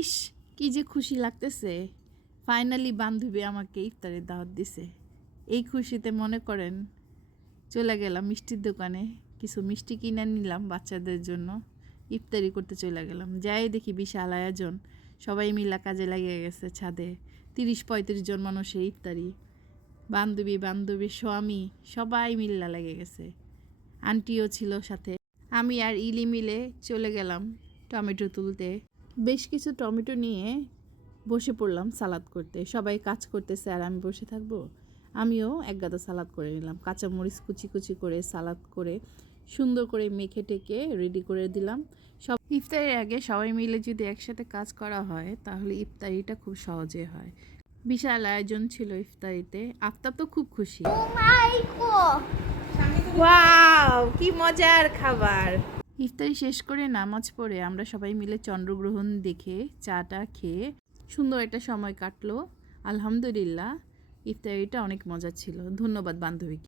ইস, কি যে খুশি লাগতেছে, ফাইনালি বান্ধবী আমাকে ইফতারের দাওয়াত দিছে। এই খুশিতে মনে করেন চলে গেলাম মিষ্টির দোকানে, কিছু মিষ্টি কিনে নিলাম বাচ্চাদের জন্য, ইফতারি করতে চলে গেলাম। যাই দেখি বিশাল আয়োজন, সবাই মিলা কাজে লাগিয়ে গেছে। ছাদে 30-35 জন মানুষের ইফতারি, বান্ধবীর স্বামী সবাই মিল্লা লেগে গেছে, আন্টিও ছিল সাথে। আমি আর ইলি মিলে চলে গেলাম টমেটো তুলতে। বেশ কিছু টমেটো নিয়ে বসে পড়লাম সালাদ করতে। সবাই কাজ করতেছে আর আমি বসে থাকবো। আমিও এক গাদা সালাদ করে নিলাম, কাঁচামরিচ কুচি কুচি করে সালাদ করে সুন্দর করে মেখে টেকে রেডি করে দিলাম। সব ইফতারের আগে সবাই মিলে যদি একসাথে কাজ করা হয় তাহলে ইফতারিটা খুব সহজে হয়। বিশাল আয়োজন ছিল ইফতারিতে। আফতাব তো খুব খুশি। ওয়াও, কি মজার খাবার! ইফতারি শেষ করে নামাজ পড়ে আমরা সবাই মিলে চন্দ্রগ্রহণ দেখে চাটা খেয়ে সুন্দর একটা সময় কাটলো। আলহামদুলিল্লাহ, ইফতারিটা অনেক মজা ছিল। ধন্যবাদ বান্ধবীকে।